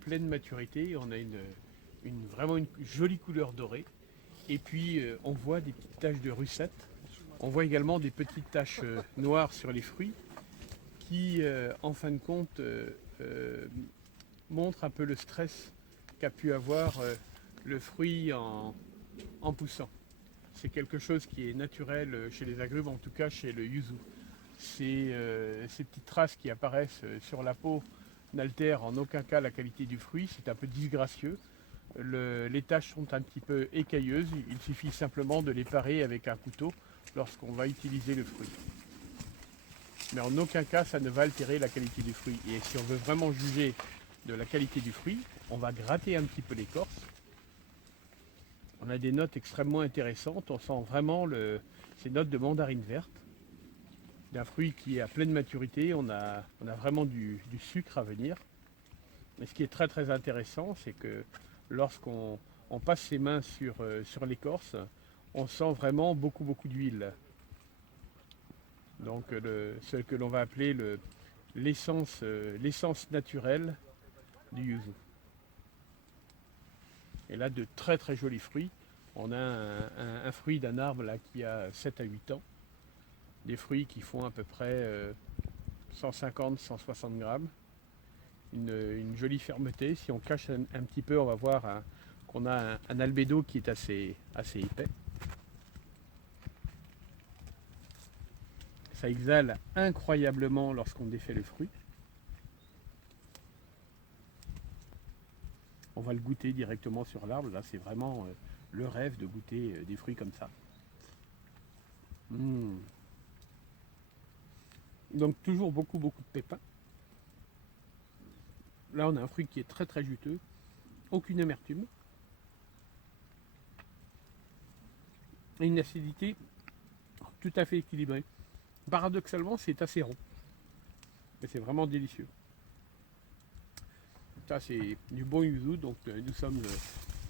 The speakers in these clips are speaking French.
pleine maturité, on a vraiment une jolie couleur dorée. Et puis on voit des petites taches de russette. On voit également des petites taches noires sur les fruits qui, en fin de compte, montrent un peu le stress qu'a pu avoir le fruit en poussant. C'est quelque chose qui est naturel chez les agrumes, en tout cas chez le yuzu. Ces petites traces qui apparaissent sur la peau n'altèrent en aucun cas la qualité du fruit, c'est un peu disgracieux. Les taches sont un petit peu écailleuses, il suffit simplement de les parer avec un couteau lorsqu'on va utiliser le fruit. Mais en aucun cas ça ne va altérer la qualité du fruit. Et si on veut vraiment juger de la qualité du fruit, on va gratter un petit peu l'écorce. On a des notes extrêmement intéressantes, on sent vraiment ces notes de mandarine verte, d'un fruit qui est à pleine maturité, on a vraiment du sucre à venir. Mais ce qui est très très intéressant, c'est que lorsqu'on passe ses mains sur l'écorce, on sent vraiment beaucoup d'huile. Donc ce que l'on va appeler l'essence naturelle du yuzu. Et là, de très très jolis fruits. On a un fruit d'un arbre là, qui a 7 à 8 ans. Des fruits qui font à peu près 150-160 grammes. Une jolie fermeté. Si on cache un petit peu, on va voir qu'on a un albédo qui est assez épais. Ça exhale incroyablement lorsqu'on défait le fruit. On va le goûter directement sur l'arbre. Là, c'est vraiment le rêve de goûter des fruits comme ça. Donc toujours beaucoup de pépins. Là, on a un fruit qui est très très juteux. Aucune amertume. Et une acidité tout à fait équilibrée. Paradoxalement, c'est assez rond. Mais c'est vraiment délicieux. Ça, c'est du bon yuzu. Donc, nous sommes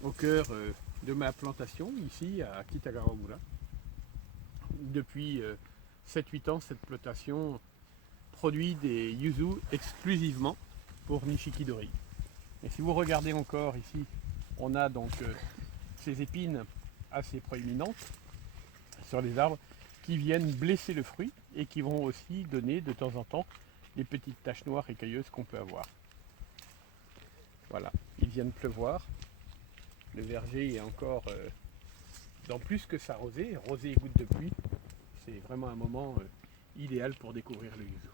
au cœur de ma plantation, ici à Kitagawa-Mura. Depuis 7-8 ans, cette plantation produit des yuzu exclusivement pour Nishikidori. Et si vous regardez encore ici, on a donc ces épines assez proéminentes sur les arbres qui viennent blesser le fruit et qui vont aussi donner de temps en temps des petites taches noires écailleuses qu'on peut avoir. Voilà, il vient de pleuvoir. Le verger est encore dans plus que sa rosée et goutte de pluie. C'est vraiment un moment idéal pour découvrir le yuzu.